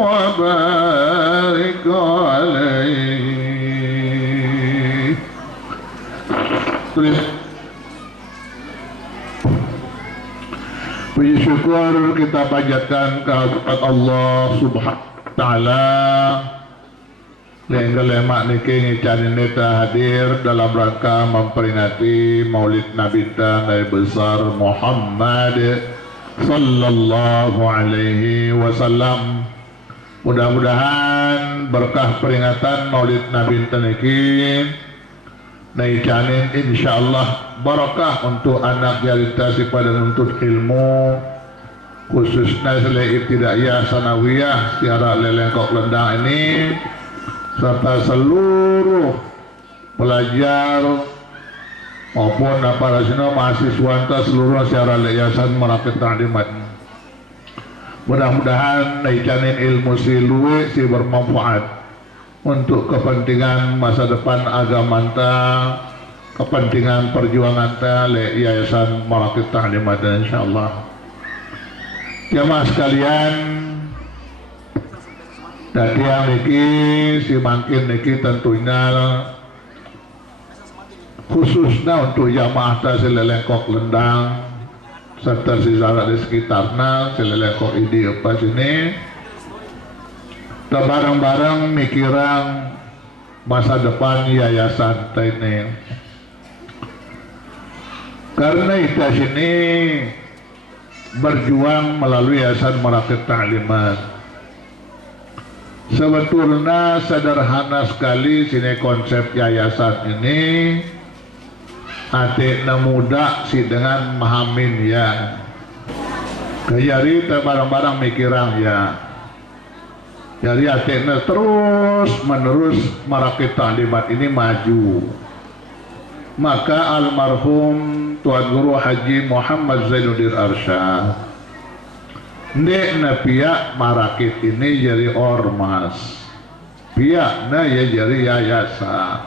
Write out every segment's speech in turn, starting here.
وبارك عليه. Puji syukur kita panjatkan kehadirat Allah Subhanahu wa Ta'ala yang lemak niki ngicanin neta hadir dalam rangka memperingati Maulid Nabi Nabi besar Muhammad sallallahu alaihi wasallam. Mudah-mudahan berkah peringatan Maulid Nabi niki naicanin insyaallah barakah untuk anak orientasi pada menuntut ilmu khususnya selain ibtidaiyah sanawiyah secara lelengkok lendang ini serta seluruh pelajar maupun para mahasiswa seluruh secara yayasan Marakit Ta'limat. Mudah-mudahan naicanin ilmu si luwe si bermanfaat untuk kepentingan masa depan agama anta, kepentingan perjuangan anta le Yayasan Marakit Ta'limat insyaallah. Jamaah sekalian, dadi yang niki si mangkin niki tentunya khususnya untuk jamaah ta selelengkok lendang serta si zarak di sekitarnya selelengkok ini apa sini kita bareng-bareng mikiran masa depan yayasan ini. Karena kita sini berjuang melalui Yayasan Marakit Ta'limat. Sebetulnya sederhana sekali sini konsep yayasan ini. Atikna muda si dengan mahamin ya. Kejari kita bareng-barang mikiran ya. Jadi akhirnya terus menerus Marakit Ta'limat ini maju. Maka almarhum Tuan Guru Haji Muhammad Zainuddin Arsyad ndekna pihak Marakit ini jadi ormas, pihaknya ya jadi yayasan.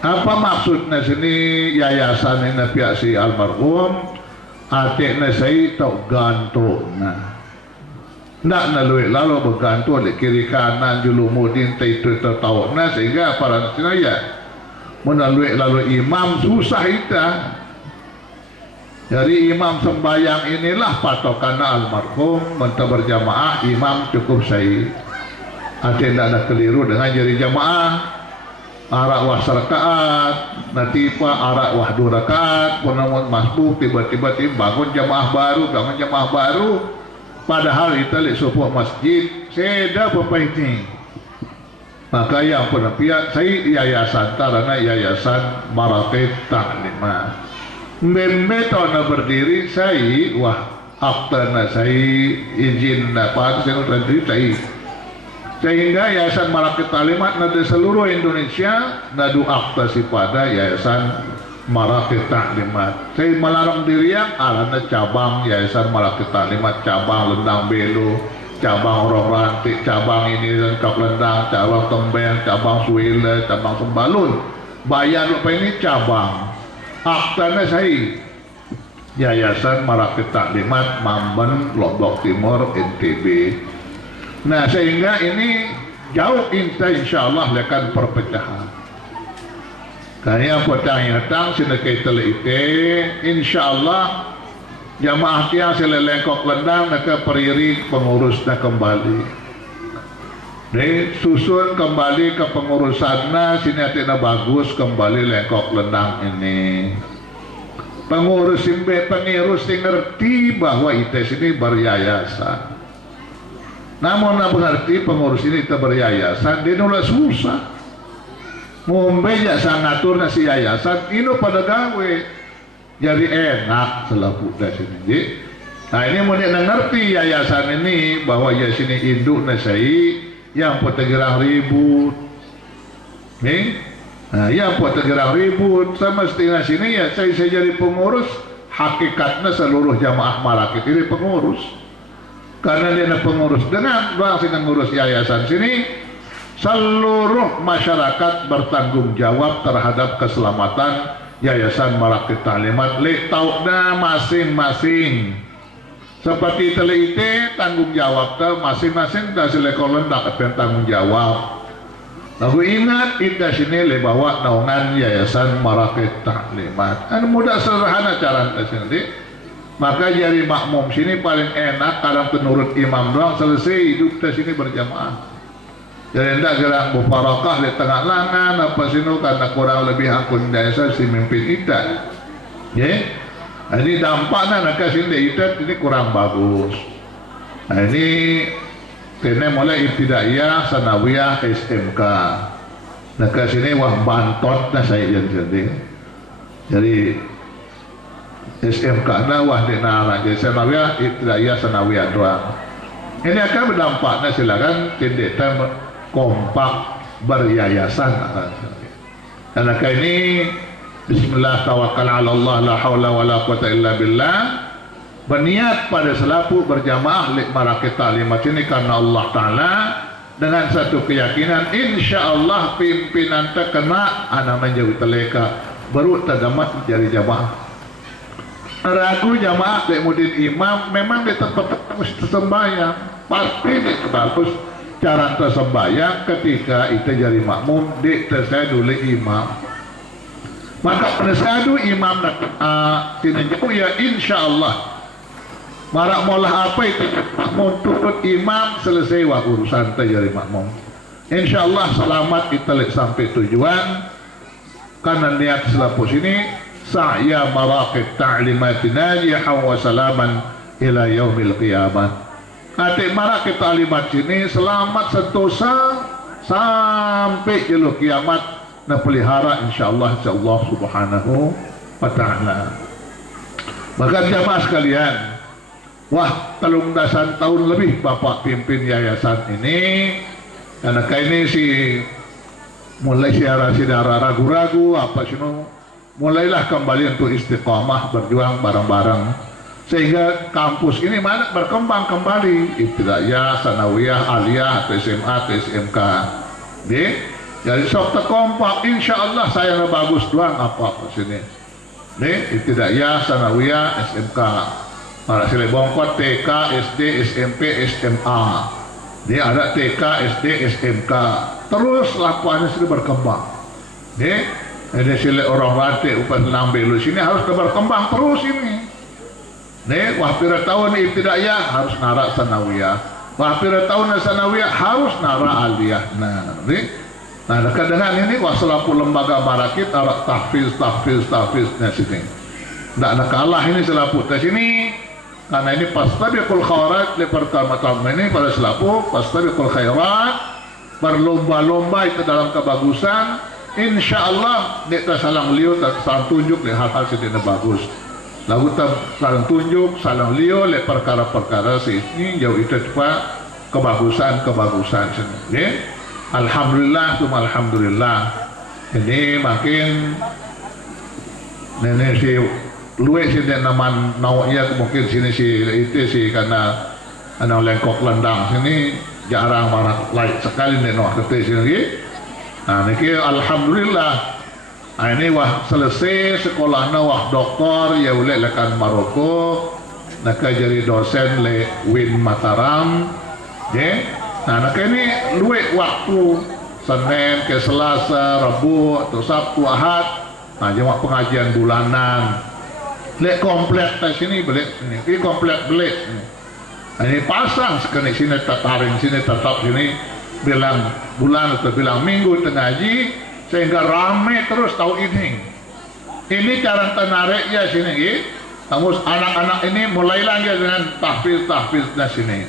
Apa maksudnya sini yayasan ini pihak si almarhum atiknya saya tak gantung nak nalui lalu bergantung di kiri kanan julumudin itu tahu nah sehingga para ya menalui lalu imam susah itu. Jadi imam sembahyang inilah patokan almarhum mentah berjamaah imam cukup saya. Ada tidak ada keliru dengan jadi jamaah arak wah serakaat nanti pak arak wah 2 rakaat penamun masbuk tiba-tiba bangun jamaah baru padahal itu lek sebuah masjid seda apa ini. Maka yang pernah pihak saya yayasan karena yayasan Marakit Ta'limat memang berdiri saya wah aktana saya izin apa saya saya sehingga Yayasan Marakit Ta'limat nada seluruh Indonesia nadu akta si pada Yayasan Marakit Ta'limat. Saya melarang diri yang alana cabang Yayasan Marakit Ta'limat, cabang Lendang Belu, cabang Orang Rantik, cabang ini Lengkap Lendang, cabang Tembeng, cabang Suwila, cabang Sembalun. Bayan lupa ini cabang. Aktanya saya Yayasan Marakit Ta'limat Mamben Lombok Timur NTB. Nah sehingga ini jauh insya Allah akan perpecahan. Kaya potang datang sinakai telite insya Allah jamaah tiang selelengkok lendang nak periri pengurusnya kembali. Susun kembali ke pengurusannya sini atina bagus kembali lengkok lendang ini. Pengurus simbe pengurus ngerti bahwa ITS ini beryayasan. Namun nak mengerti pengurus ini kita beryayasan dia nula susah. Mumbeja sangatur nasi yayasan ino pada gawe jadi enak selaku dari sini. Nah ini mau ngerti yayasan ini bahwa ya sini induk nasai yang potegerang ribut, nih. Nah yang potegerang ribut sama setengah sini ya saya jadi pengurus hakikatnya seluruh jamaah Marakit ini pengurus karena dia pengurus dengan bang sini ngurus yayasan sini. Seluruh masyarakat bertanggung jawab terhadap keselamatan Yayasan Marakit Ta'limat. Lek taukna masing-masing seperti teliti tanggung jawab masing-masing dari sekolah nak tanggung jawab. Lagu ingat indah sini le bawa naungan yayasan Marakat Taklimat. Mudah sederhana cara sini. Maka jadi makmum sini paling enak kadang menurut imam doang selesai hidup di sini berjamaah. Jadi tidak gerak mufarakah di tengah langan apa sini karena kurang lebih akun desa si mimpin kita. Ya. Ini dampaknya nak sini kita ini kurang bagus. Nah ini kena mulai ibtidaiyah, sanawiyah, SMK. Nah ke sini wah bantotnya saya jadi. Jadi SMK na wah di nara jadi sanawiyah, ibtidaiyah, sanawiyah doang. Ini akan berdampaknya silakan tidak kompak beryayasan. Dan ini Bismillah tawakkal ala Allah la haula wala quwata illa billah. Berniat pada selapu berjamaah li Marakat Taklimat ini karena Allah Ta'ala dengan satu keyakinan insya Allah pimpinan terkena anak menjauh teleka baru terdamat menjadi jamaah. Ragu jamaah kemudian imam memang di tempat mesti sembahyang pasti bagus cara tersembahyang ketika itu jadi makmum di tersadu oleh imam. Maka tersadu imam tinjau ya insya Allah marak molah apa itu makmum turut imam selesai wah urusan terjadi makmum. Insya Allah selamat kita sampai tujuan karena niat selapus ini sa'ya Marakat Taklimat najihan wa salaman ila yaumil qiyamah. Adik Marakat Taklimat ini selamat sentosa sampai jelu kiamat na pelihara insyaallah Allah subhanahu wa ta'ala. Maka jamaah sekalian, wah 13 tahun lebih Bapak pimpin yayasan ini. Karena ini si mulai siara ragu-ragu apa sih mulailah kembali untuk istiqamah berjuang bareng-bareng sehingga kampus ini mana berkembang kembali ibtidaiyah, sanawiyah, aliyah, atau SMA, atau SMK. Jadi sok terkompak insya Allah saya bagus doang apa sini. Ibtidaiyah, sanawiyah, SMK. Para sile bongkot TK, SD, SMP, SMA. Dia ada TK, SD, SMK. Terus lakuannya sudah berkembang. Ini sile orang rantai upah lambe sini harus berkembang terus ini. Wah pira tahun ibtidaiyah harus nara sanawiyah. Wah pira tahun sanawiyah harus nara aliyah. Nah dekat dengan ini wah selaku lembaga Marakit arak tahfiz sini. Tidak ada kalah ini selaku tes ini. Karena ini pastabiqul khairat li pertama-tama ini pada selaku pastabiqul khairat berlomba-lomba itu dalam kebagusan. Insya Allah kita saling lihat dan saling tunjuk di hal-hal yang bagus. Lalu kita saling tunjuk, saling lihat di perkara-perkara ini jauh itu cepat kebagusan sini. Alhamdulillah, cuma alhamdulillah. Ini makin nenek si luwe si naman nawanya mungkin sini si itu si karena anak lengkok lendang sini jarang marah lain sekali nih noh ketis sini. Nah niki alhamdulillah. Nah ini wah selesai sekolahnya wah doktor ya boleh lekan Maroko. Nak jadi dosen le Win Mataram. Nah ini luwe waktu Senin ke Selasa, Rabu atau Sabtu, Ahad. Nah jemaah pengajian bulanan. Lek komplit di sini beli sini, ini komplit beli. Nah, ini pasang sekali sini tataring sini tetap sini bilang bulan atau bilang minggu tengaji sehingga rame terus tahun ini. Ini cara menarik ya sini. Kamu anak-anak ini mulai lagi dengan tahfiz di sini.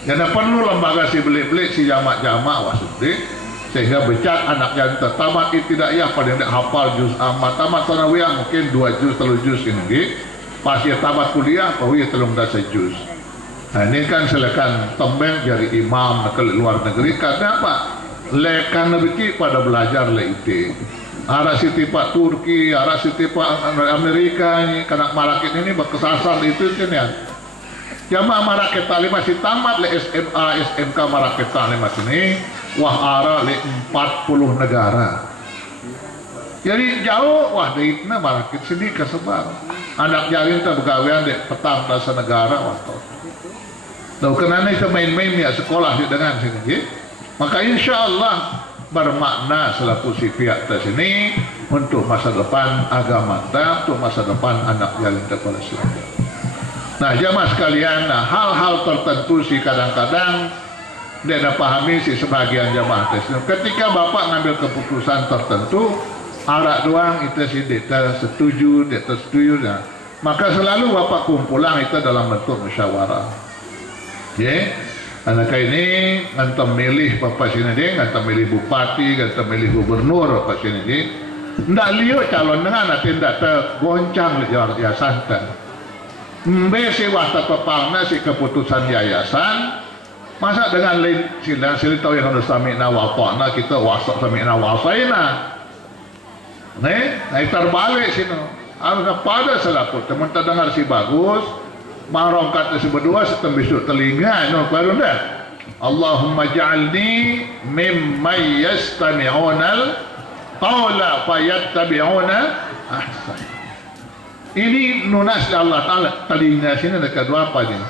Karena perlu lembaga si beli-beli si jamak-jamak wasudi sehingga becat anak yang tertamat ibtidaiyah pada yang hafal juz amat tamat sanawiyah mungkin 2 juz 3 juz ini pas dia tamat kuliah bahwa ia telung dah sejuz. Nah ini kan silakan tembeng jadi imam ke luar negeri karena apa? Lekan lebih pada belajar le itu. Arah siti Pak Turki, arah siti Pak Amerika ini karena Marakat ini berkesasar itu kan. Jamaah Marakat Taklimat si tamat le SMA, SMK Marakat Taklimat ini wah arah le 40 negara. Jadi jauh wah dari Marakat sini kesebar. anak jarin teh begawean di petang dasar negara waktu. Nah, kenapa itu main-main ya sekolah dengan sini, maka insya Allah bermakna selaku si pihak sini untuk masa depan agama kita, untuk masa depan anak jarin pada Islam. Nah, jamaah sekalian, nah hal-hal tertentu sih kadang-kadang dia pahami si sebagian jamaah Islam. Ketika bapak ngambil keputusan tertentu, arak doang itu sih dia setuju, nah, maka selalu bapak kumpulan itu dalam bentuk musyawarah. Ya, anak ini ngantem milih bapak sini dia, ngantem milih bupati, ngantem milih gubernur bapak sini dia. Ndak liu calon dengan nanti ndak tergoncang ya santai. Mbe si wasta topalna si keputusan yayasan. Masa dengan lain silang sili tahu yang harus sami'na wa ta'na kita wasak sami'na wa asaina. Nah terbalik sini. Harusnya pada selaku teman terdengar si bagus, marongkat si berdua setembisuk telinga, no baru dah. Allahumma ja'alni mimman yastami'unal qawla fayattabi'una ahsan. Ini nunas Allah Ta'ala telinga sini ada kedua apa nih?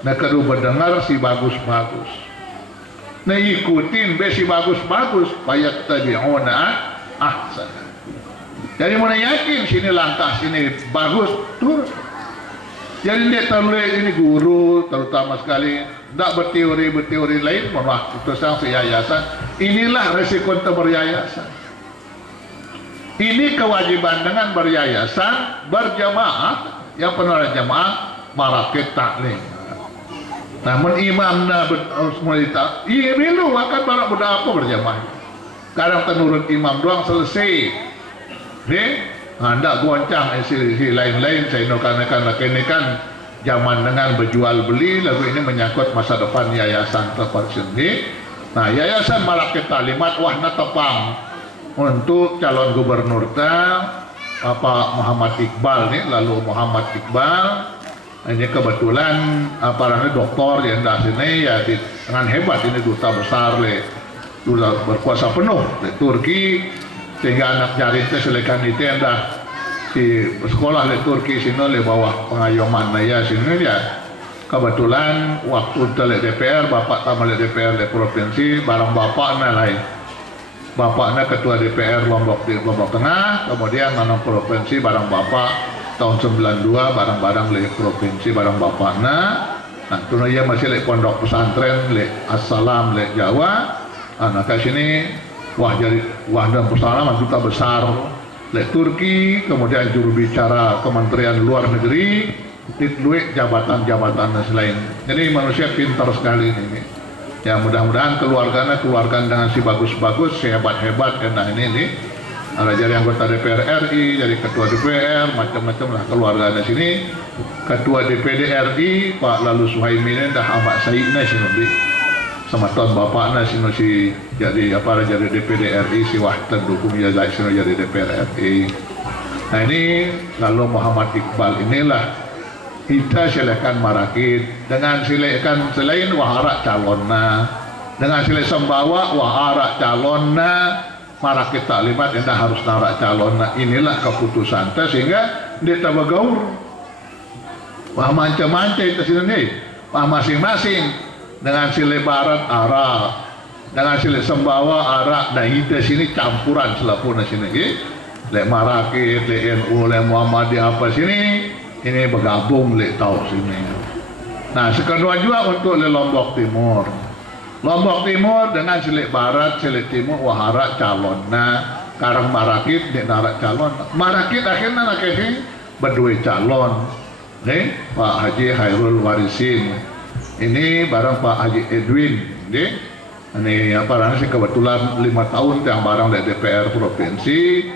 Nah kedua berdengar si bagus-bagus. Nah ikutin be si bagus-bagus payat tabi'una ahsan. Jadi mana yakin sini langkah sini bagus tuh. Jadi dia terlalu ini guru terutama sekali tidak berteori lain malah itu sang si yayasan. Inilah resiko beryayasan. Ini kewajiban dengan beryayasan berjamaah yang pernah jamaah marakit taklim. Namun imamna mulita, iya bilu akan barang budak apa berjamaah. Kadang tenurun imam doang selesai. Nih, anda goncang isi lain-lain. Saya nokan ini kan zaman dengan berjual beli, lalu ini menyangkut masa depan yayasan tempat sendiri. Nah, yayasan marakit taklimat wahna tepang untuk calon gubernur Muhammad Iqbal nih, lalu Muhammad Iqbal. Ini kebetulan namanya doktor yang dah sini ya dengan hebat ini duta besar duta berkuasa penuh di Turki sehingga anak jarin teh selekan itu yang dah di sekolah di Turki sini le bawah pengayoman ya sini ya kebetulan waktu di DPR bapak tamu di DPR di provinsi barang bapaknya lain bapaknya ketua DPR Lombok Tengah kemudian mana provinsi barang bapak tahun 92 barang-barang le provinsi barang bapakna. Nah, tu ya masih le pondok pesantren le Assalam le Jawa. Anak sini wah dan persalaman duta besar le Turki, kemudian juru bicara Kementerian Luar Negeri, ditluik jabatan-jabatan dan selain. Jadi manusia pintar sekali ini. Ya mudah-mudahan keluarganya keluarkan dengan si bagus-bagus, si hebat-hebat karena ini. Ada jadi anggota DPR RI, jadi ketua DPR, macam-macam lah keluarganya sini. Ketua DPD RI, Pak Lalu Suhaimin dah Ahmad Saidna sini. Sama tahun bapaknya sini si jadi jadi DPD RI si Wahtan dukung ya sini jadi DPR RI. Nah ini lalu Muhammad Iqbal inilah kita silakan marakit dengan silakan selain wahara calonna, dengan silakan sembawa wahara calonna. Marakit taklimat yang harus narak calon. Nah inilah keputusan sehingga dia tak bergaul wah macam-macam itu sini wah masing-masing dengan sile barat arah dengan sile sembawa arah. Nah itu sini campuran selapuna sini le marakit le NU le Muhammadiyah apa sini ini bergabung le tahu sini. Nah sekedua juga untuk le Lombok Timur dengan silik barat, silik timur, wahara calon. Nah, karang marakit, dia narak calon. Marakit akhirnya nak ini berdua calon. Nih, Pak Haji Hairul Warisin. Ini barang Pak Haji Edwin. Ini apa sih kebetulan 5 tahun yang barang dari DPR provinsi.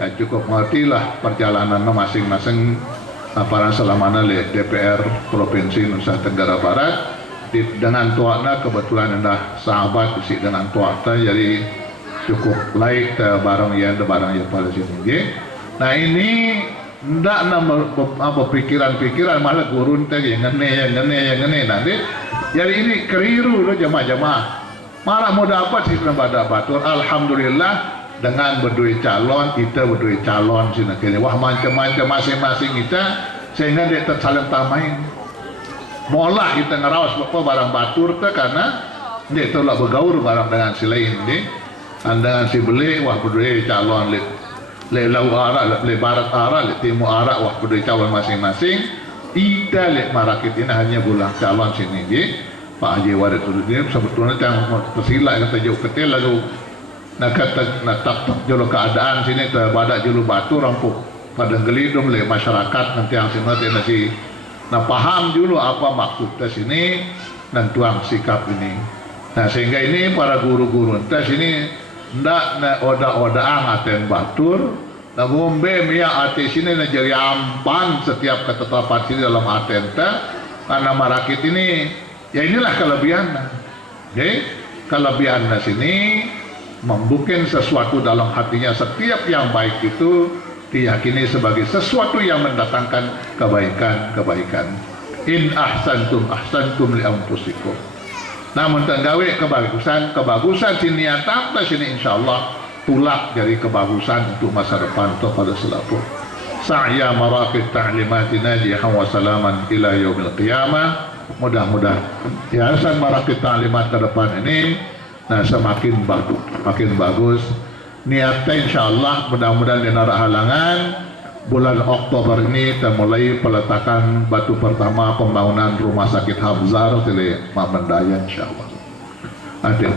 Ya cukup ngerti lah perjalanan masing-masing apa selamanya di DPR provinsi Nusa Tenggara Barat. Dengan tuakna kebetulan dah sahabat isi dengan tuakna jadi cukup laik barang yang pada sini. Nah ini ndak apa pikiran-pikiran malah gurun teh yang ngene nanti. Jadi ini keliru loh jamaah-jamaah. Malah mau dapat sih pada batur. Alhamdulillah dengan berdua calon, kita berdua calon sini kini wah macam-macam masing-masing kita sehingga dia tersaling tamain molah kita ngerawas bapak barang batur te karena dia tu lah bergaul barang dengan si lain ni dengan si beli wah berdua calon le lau arah le barat arah le timur arah wah berdua calon masing-masing ida le marakit ini hanya bulan calon sini ni Pak Haji Warid ini sebetulnya yang tersilap kata jauh ketil lagu nak tak jolo keadaan sini terbadak jolo batu rampuk pada gelidung le masyarakat nanti yang sini nasi nah paham dulu apa maksud tes ini dan tuang sikap ini nah sehingga ini para guru-guru tes ini ndak na oda-odaan aten batur na bombe mia ate sini na jadi ampan setiap ketetapan sini dalam aten karena marakit ini ya inilah kelebihannya okay? Kelebihannya sini membuat sesuatu dalam hatinya setiap yang baik itu diyakini sebagai sesuatu yang mendatangkan kebaikan-kebaikan. In ahsantum ahsantum li anfusikum. Namun tenggawe kebagusan sini nyata sini insyaallah tulak dari kebagusan untuk masa depan atau pada selaput. Sa'ya maraqit ta'limatina jihan wa salaman ila yaumil qiyamah. Mudah-mudahan yayasan maraqit ta'limat ke depan ini nah semakin bagus niatnya insyaallah mudah-mudahan di nara halangan bulan Oktober ini kita mulai peletakan batu pertama pembangunan rumah sakit Habzar di Mamendaya insyaallah ada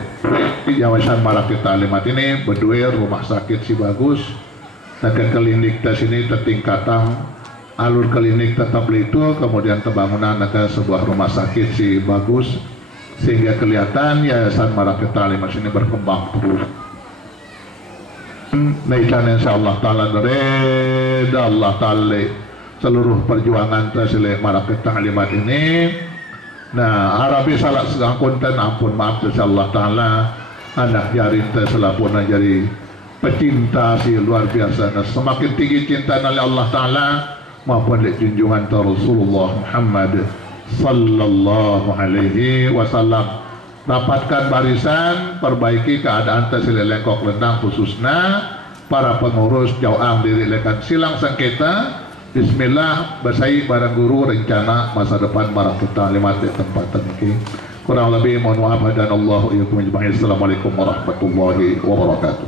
di yayasan maraqit ta'limat ini berdua rumah sakit si bagus dan ke klinik di sini tertingkatan alur klinik tetap itu kemudian pembangunan ada sebuah rumah sakit si bagus sehingga kelihatan yayasan maraqit ta'limat ini berkembang terus. Naikan insyaallah taala reda Allah taala seluruh perjuangan tersile maraqit ta'limat ini. Nah, harapi salah konten ampun maaf insyaallah taala anak jarin teh selapuna jadi pecinta si luar biasa. Nah, semakin tinggi cinta oleh Allah taala maupun junjungan Rasulullah Muhammad sallallahu alaihi wasallam dapatkan barisan perbaiki keadaan tersile lengkok lendang khususnya para pengurus jauang diri lekan silang sengketa bismillah bersaing barang guru rencana masa depan maraqit ta'limat di tempat ini kurang lebih mohon maaf dan Allah iyakum ajma'in. Assalamualaikum warahmatullahi wabarakatuh.